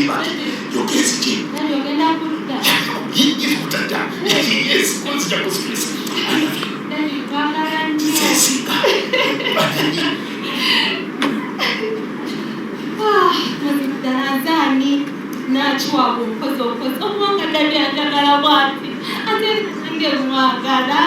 ibati yekoze ki yikutata yes konza kusipisa sesika Darasani nachwa kukozo omwanga dali atagala bwati ate ngemwagala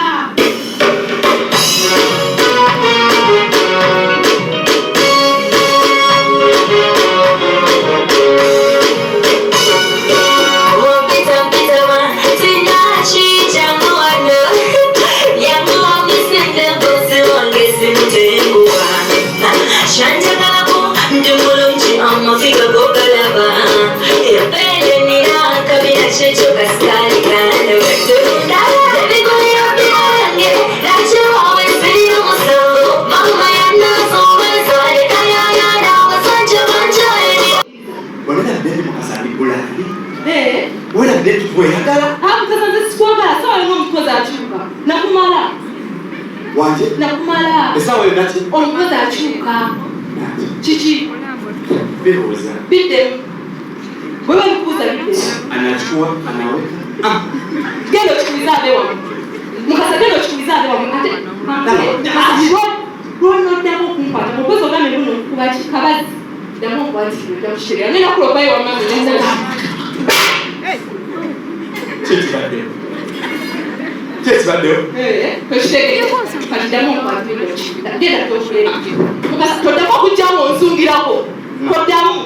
nakumala esawa yonati omukozi akyuka kiki Bbosa bidde wewe nikuuza bidde anachukua anaweka gendo kikuliza abewa mukasa gendo kikuliza abewa mukate lwono ddamu okumkwata omukozi ogambe luno kubaki kabazi ddamu okwatibwa ddamu kiterea ngenda kulopayo wamami kyekibadde kyekibaddeyo tokitegeke kati ddamu okwatibwa genda tokulera mukasa toddamu okujjamu onsungirako toddamu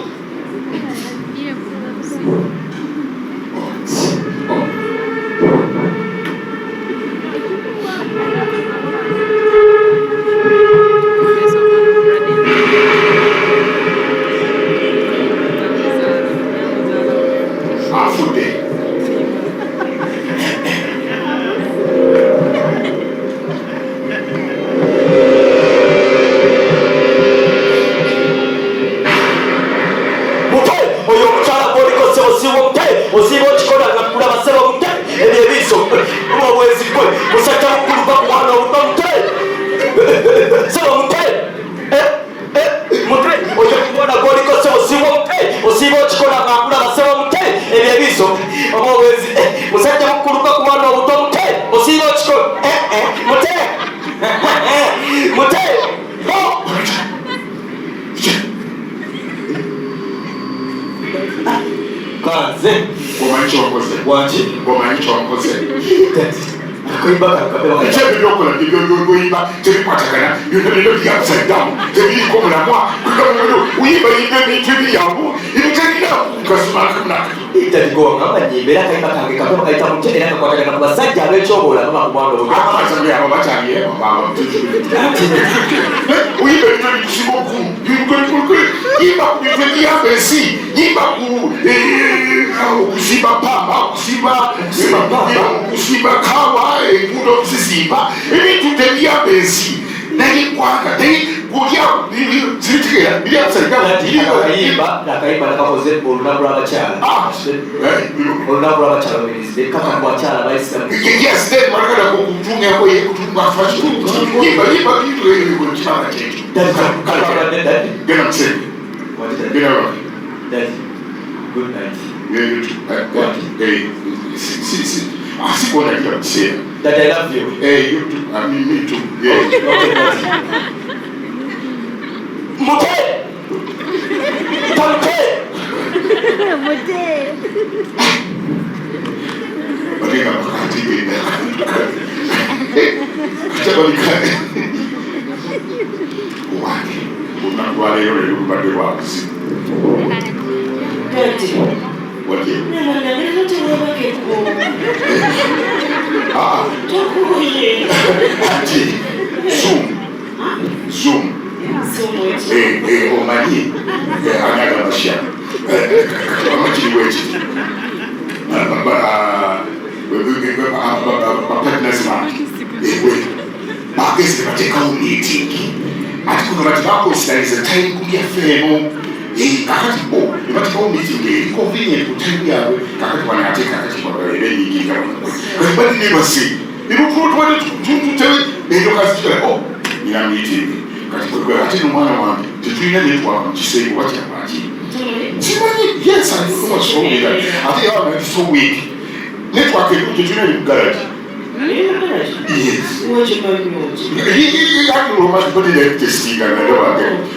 Good night. Yeah, you too. Hey, see. I see what I can say. That I love you. Hey, you too. I mean, me too. Yeah. Okay, Mote! Zoom. Omani anyaga mashya amakiri weki partners bange bageze batekaho meeting ati kuno bati bakonsidariza time kuri FM kakati bo batekaho meeting eri convenient ku time yawe kakati wanateka kakati kwa yikinga bati nibasi ibukutu tutewe ndio kazi nina meeting kati kwa ati mwana wangu tutulina network kiseyo wacha maji Simanyi, yes, I know what's wrong with that. I think I'm so weak. Network is to do in garage. Yes. What you know? He had to romance body like testing and I don't know.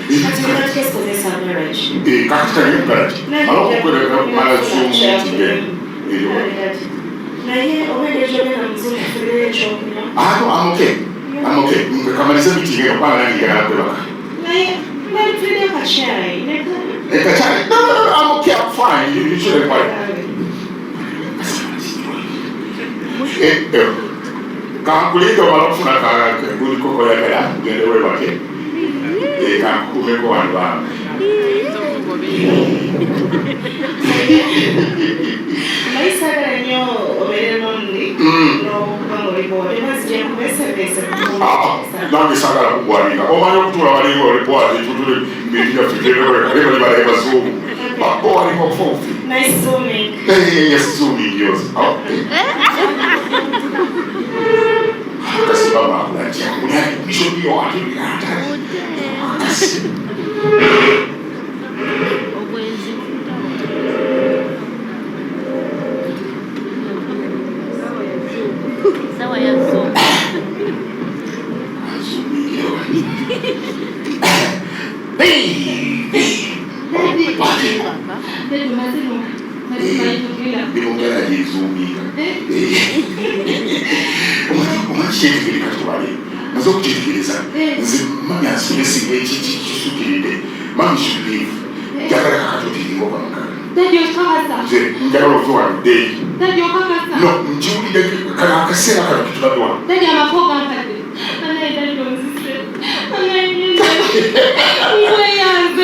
That's what just for this marriage. The captain in garage. I don't know my Zoom meeting. I'm okay. I'm okay. Come and send me to your partner and get out of no, I'm okay, I'm fine. You shouldn't fight. Calculate the one from a good cocoa, get away with it. They can't go and run. My son and you very lonely. No, report. It was Jim Messers. Now we saw a worry. Oh, my own to our report. It would be enough to get away. Everybody ever so. But boring of food. Nice zooming. Yes, zooming, yes. Kasi baba unajua misho ndio watu sawa yazo Bbosa yizumika umashekeli katwale nazo kutegereza zimanya sinesibe kisukiride mamishubiri yakara kakatopingo bamaka Daddy okakasa je ngalo kwa day Daddy okakasa no njuri kana akasera kana kitubadwa Daddy amakoga mpade ana Daddy onzise ana yinze iwe yanze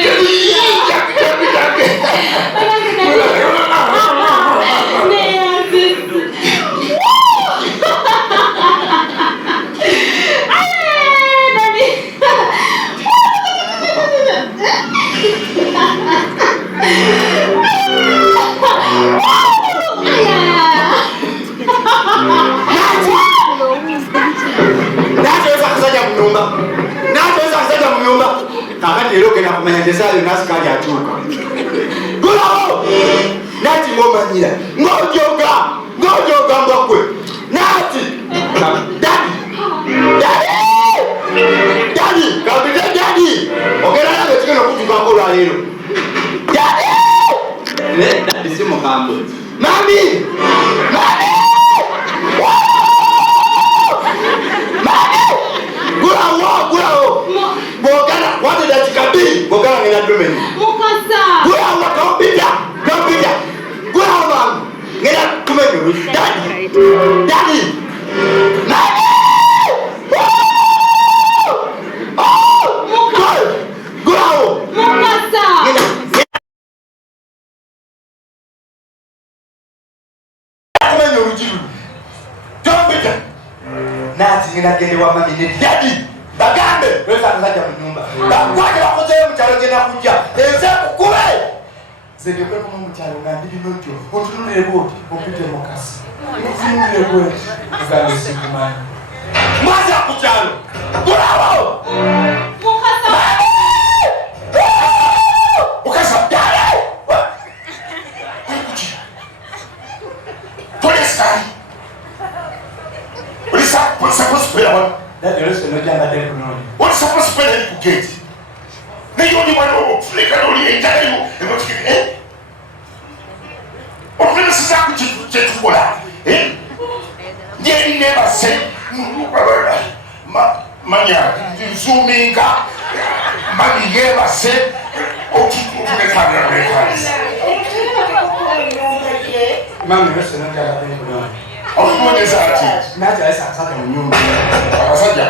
Kakati kena kumanyandezayo nasikaji atuka. Gulaho! Nati ngomanyira. Ngojoga mbakwe. Nati! Daddy! Kapita daddy! Ogera na betikeno kutuka kola lero. Daddy! Daddy simo kambo. Mami! Gulaho! Bogana, what did that be? Bogana in a domain. Mukasa! Go out, don't be there. Go out, man. Get up to me. Daddy! Daddy! Go out! Mukasa! Don't be there. Nothing in a day of money. Daddy! Bagambe, weza kuzaja mnyumba. Bakwaje wakoze mchalo jena kuja. Eze kukule. Zende kwa mchalo ngandidi nocho. Otunule boti, opite mokasi. Otunule boti. Uzali sikumani. Mwaza kuchalo. Bravo! Mukasa! Mukasa dale. Police guy. What's supposed to be one? That the rest of the jana del no. What's supposed to be the gate? They only want to flick and only enter you and not get it. What this is happening to what? Eh? They never say Mania, zooming up. Money never said, oh, keep the camera. Mami, rest of the jana del no. Naja esa akasaka mnyumba. Akasaja.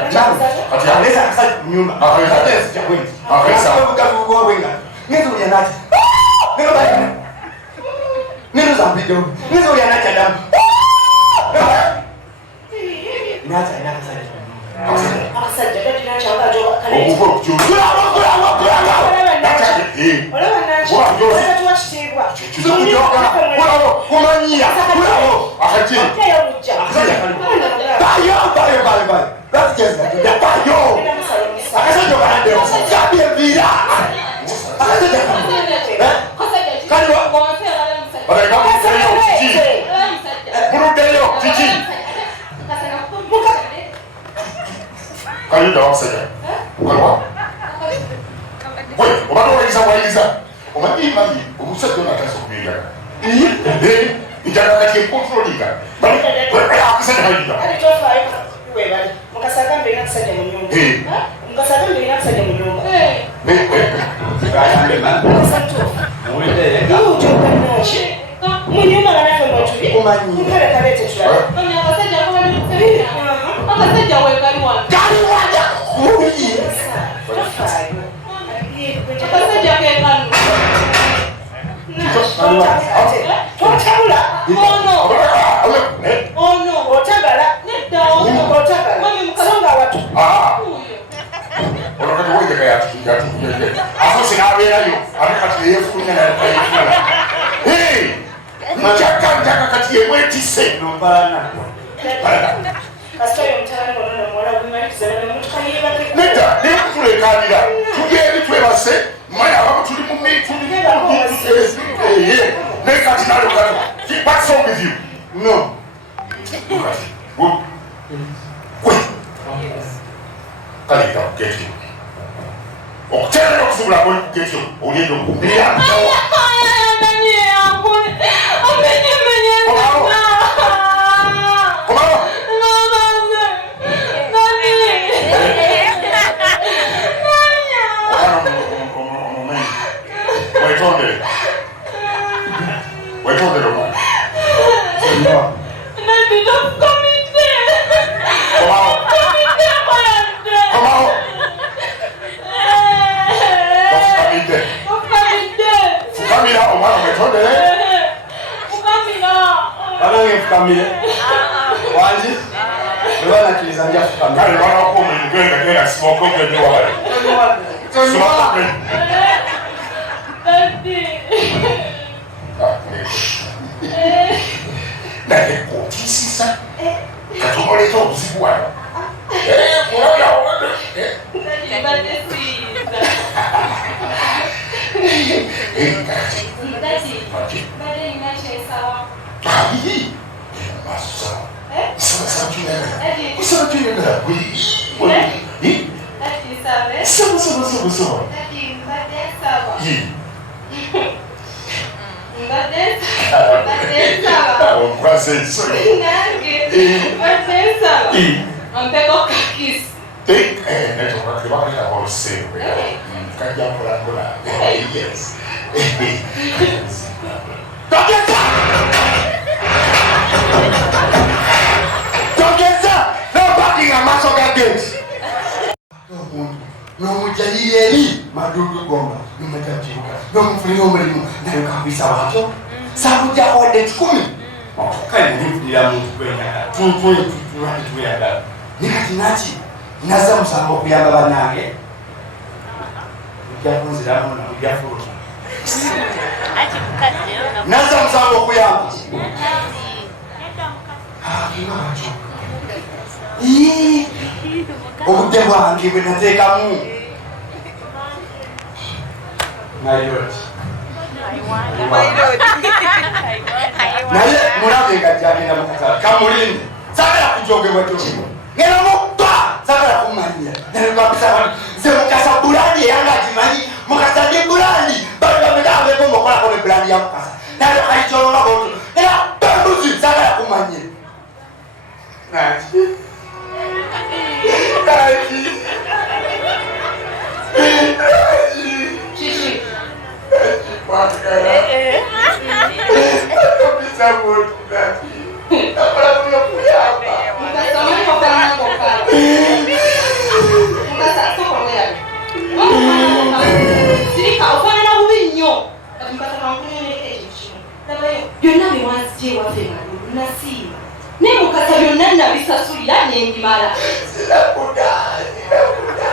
Ati alesa akasaka mnyumba. Akasaka sija kwenda. Akasaka kukakuwa wenga. Ngezo ya naja. Ngezo baya. Ngezo za video. Ngezo ya naja damu. Naja akasaka. Akasaja kati nacha wakajoka kale. Obuko kuchuma. Kula. Naja Olewa nacha. Wa tuwa chitibwa. Kujoka. Kumanyia. Akati. Bye. That's just like that. Bayo. Akasaja kana ndio. Sabia vira. Akasaja. Ayuda wasajja. Kalwa. Wewe, obadde omanyi omusajja ono ataasa okubiga. Njagala kati enkontrolinga. Akasajja Ayuda. Mukasa agambe erina kusajja mu nyumba. Mukasa agambe erina kusajja mu nyumba. Mu nyumba nga naffe mwetuli. Mukale kaleete tulala. Akasajja weekali wano. Kaliwaja kuyi. Akasajja keekanu. Totabula. Ono. Otagala. Nedda ono. Otagala. Songa watu. Olakati wengeka yatukujaje. Afusi n'abeerayo ate kati yeefunya nayefuna. Njagala kati yemwetisse. Nompalana. Kasita oyo omutabani ono muwala bwemalikiza n'omutuka yeebake. Nedda neekulekanira tugeri twebase manya abamu tuli mu mituli naye kati nalokati what's wrong with you? No. Kwe kaleka kuketyo okuteerera okusobola kuketyo oliendo kumbira Wetondere omwana. Komawo. Fukamira omwana wetondere. Banange fukamire. Wangi? Bwebanakkiriza nja fukamira. Kale banakuuma genda simoka ogende wale. Simoka ogende. Naye kutiisisa katumoleeta obuzibu wano. Nomujayiri madudu gomba numetajiruka nomufulira omulimu nayo kabisa wakyo sabuja wadde 10 kale nifulira muntu kweyagala tutuyagala nikati naki naza musango okuyamba bannange ojjakunziramu ojjafuuka naza musango okuyamba obudde bwange bwe nateekamu naye mulabe nga gyagenda mukatala kamulinde sagala kujogebwa tokimu ngera mukpa sagala kumanyira naekabisa nze mukasa bulandi eyanga agimanyi mukasa ndi bulandi bagamegabeko mukolako ne bulandi ya mukasa naye kayikyololaboto era bembuzi sagala kumanyira byonna biwanzije waffe nasiima naye mukasa byonna nabisasulira nendimala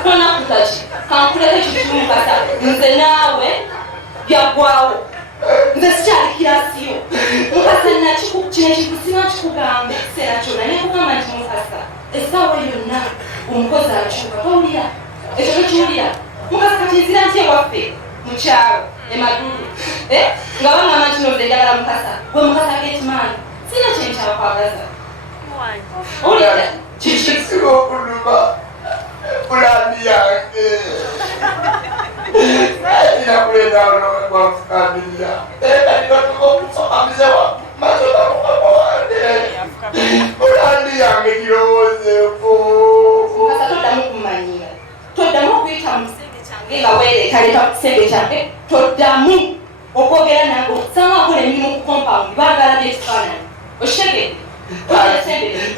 tonakutaki kankuleko ekintu mukasa nze naawe byagwawo nze sikyalikirasiyo mukasa kino ekikusiba kikugamba ekiseera kyonna nekugamba nti mukasa essaawa yonna omukozi akyuka towulira ekyo tokiwulira mukasa kati nzira nti ewaffe mukyalo emadulu nga bangamba nti noze njagala mukasa gwe mukasa getimani sina kyenkyala kwagaza owulira kikisiba okuluma Fulani yake. Ina kuleta kwa familia. Ndio tuko mzewa. Mazota kwa Fulani yake kiroze po. Sasa todamu kumanyira. Todamu kuita musenge change nga wele kaleta kusenge change. Todamu okwogera nango sama kule mimi mu compound bagala bye tsana. Oshege. Oshege.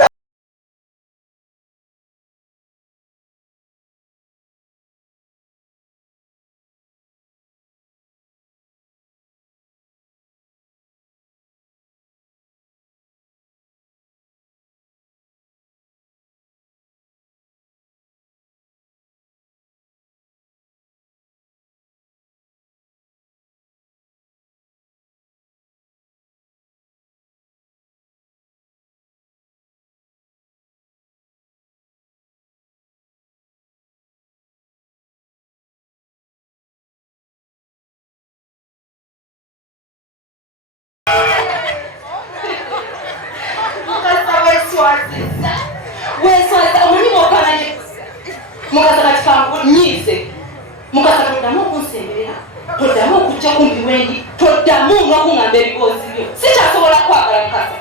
Mukasa todamu kunsemberera, todamu kujja kumpi wendi, todamu n'okungamba ebibuuzo byo. Sikyasobola kwagala mukasa.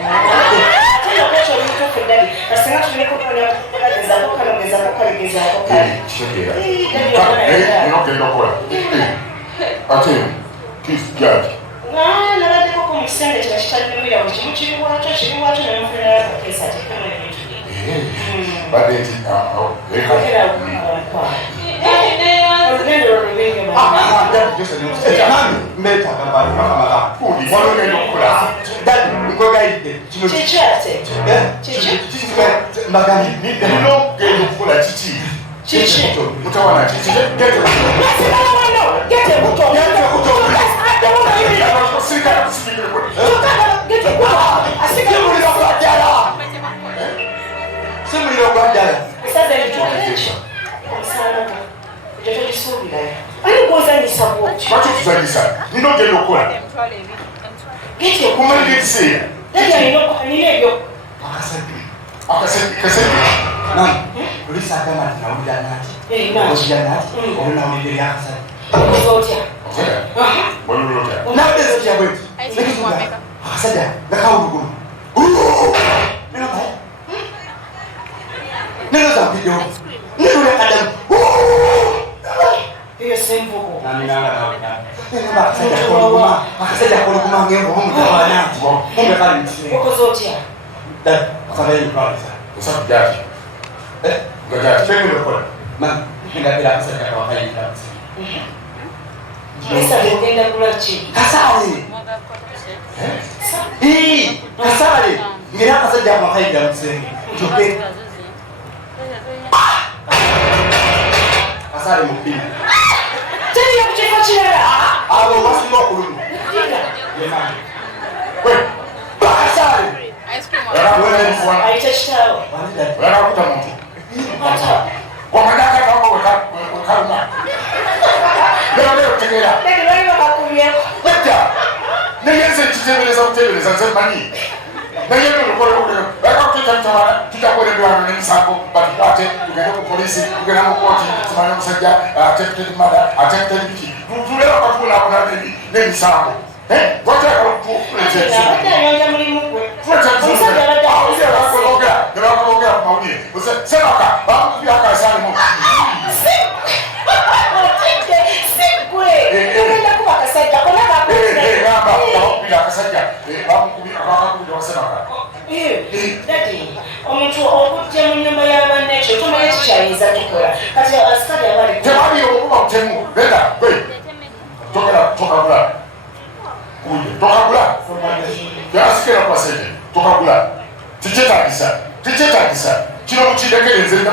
Tino kesho nitoke ndani. Nasema tuniko kwa kageza ko kali. Shekera. Nokenda kola. Ate kiss judge. Nabadde ko kumusende kyashitadde mu kimukiri wacho na mfuna pesa tekano ebintu. Badde nti Era kwa. Ndio rulinga mama. Meta kama kama kudi wano nokula. Dad, ngogaide. Chichate. Chichi magani Ni no gendo kula chichi. Chichi. Mutawana chichi. Gete. Gete buto. Sika kusikira kodi. Gete buto. Asika Simuliro kwa jala. Simuliro kwa jala. Sasa ndio Msana. Jojo disubira. Ani kozanyisa bwoti. Macho tuzanyisa. Nino gendo kola. Gete Kumali getse. Dadi alibyo. Akasema. Nani? Ulisa kama tunauliza nati. Nani? Ulisa nati. Ona unaendelea sasa. Zote. Walulota. Unaweza sikia kwetu. Akasaja nakao ndugu. Neno baya. Neno za video. Neno ya Adam. Hiyo sembuko. Nani nanga na. Neno akasaja kwa akasaja kwa ngembo mungu kwa nati. Mungu kali mtini. Uko zote. Dad, akasaja kwa sasa. Usafi jaji. Ngajaji. Femi kwa. Man, ningapenda akasaja kwa hai kabisa. Sasa ngenda kula chini. Kasari. Kasari. Ngira kasaja kwa hai kabisa. Joke. Kasari mpini. Tani ya kucheka chela. Abo wasimo kulunu. Yema. Kwe. Kasari. Wewe mfano. Aitashitao. Wewe unakuta mtu. Hata. Kwa madaka kama weka. Leo tegera. Dadi wale wakakulia. Weta. Niyenze chitebeleza utebeleza zemani. Nayendo lokole ukole. Baka kutata tutakwenda ndwana n'emisango batwate tugende ku polisi tugenda mu koti tumanye omusajja attempted murder attempted biki tulera bakula kuna n'emisango wataka kutuletea Hata nyanja mulimu kwe. Dadi, omuntu okujja mu nnyumba y'abanne ekyo tumanyi kikyayinza tukola kati asikali abali Tikyetagisa kino mukirekereze nja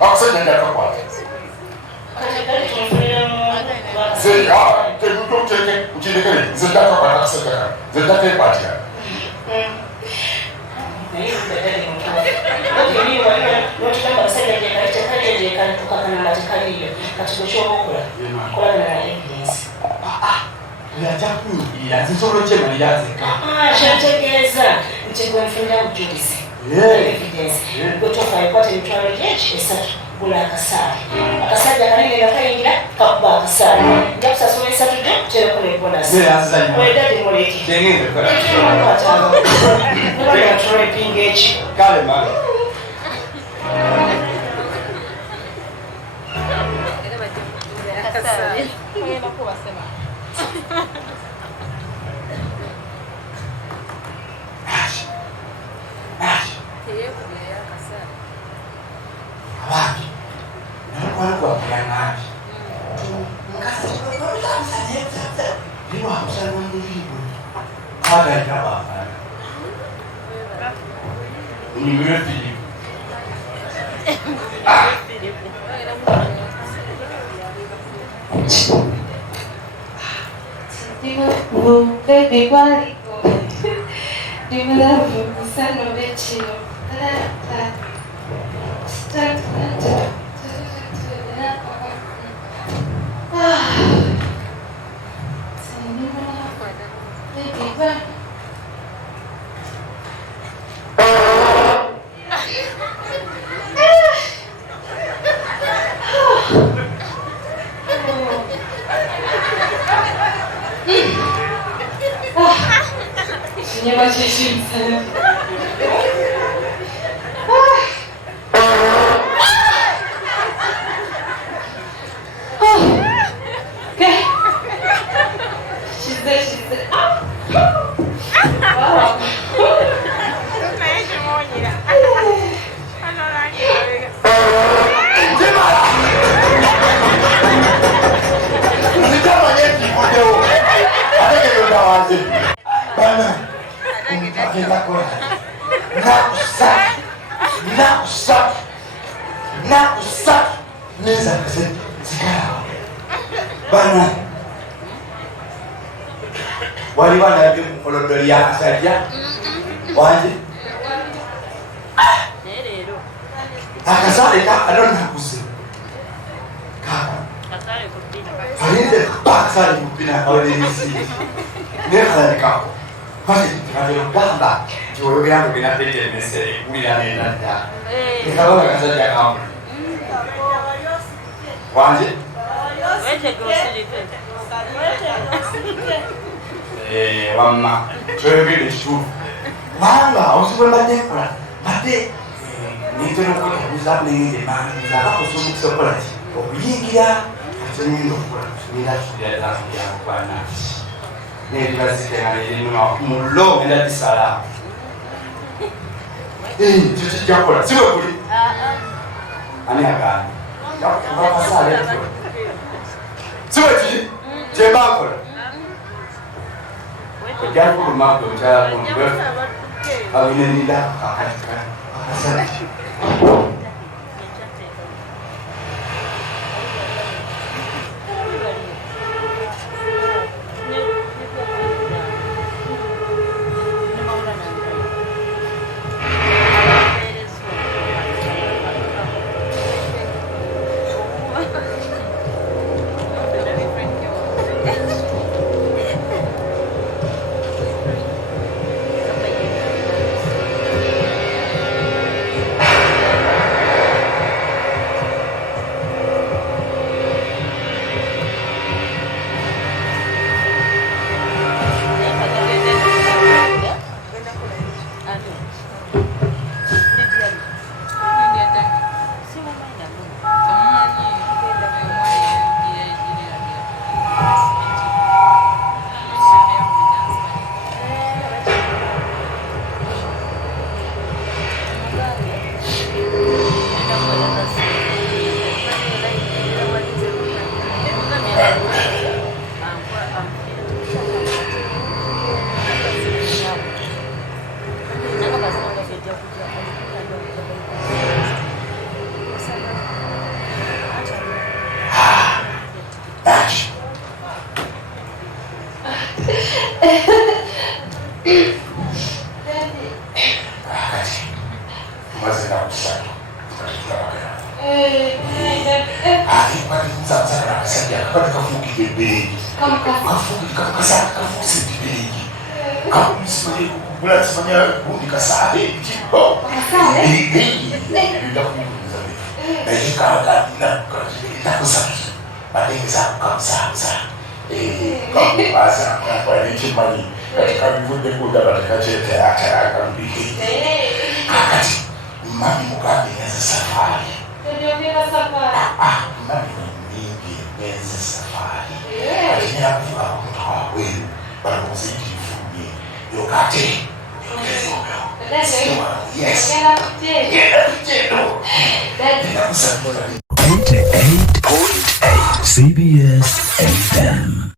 akusajja nja kakwata kati dadi tumufuliramu temutokyeke mukirekere nze nja kakwata akusajja kano nze nja kekwatira naye dadi mutuwa notugamba abasajja tekaliyo tukakana tekaliyo kati gwekyobaokola kolagana na evidence yajakuyigira nsolo kyemaliraazeka kyentegeeza nti gwenfunira bujulizi evidence gwetofa ekwata emitwalo gyeki 3 gula akasaali akasajja kanene nga kayingira kakuba akasaali nja kusasula 3 gyo kyerekola ebonasi wedadi muleki nebanatulapinga eki kale mama abantu nakwala kwakulangati liwakusalwanduliibwe agairabafana unyumire filimu Baby, why? Do you love you? Son of a chill. Baby, why? Nie macie się yakasajja wanje akasale kakadonnakuze akasale kupina kawelerisi nekalalekako kategamba tiwoyogera ngogenda tetemesere kulira nenadda nekabona kasajja kampuni wanje wamma tweyogere kituufu kubanga osobwe mbadde nkola mbadde nintera okwebuuza nengende manzaakakosa omukisa okukola ki okuyingira ate nyinda okukola tusomera tuyaakwana nebibazitengalenuma mulo ngenda disala ekyo kijjakukola si bwe kuli ani agaana bakasale si bwe kiri kyembankola ojjakulumanga okyalakumbe abinenida akatika akasala Yes. 88.8 CBS FM.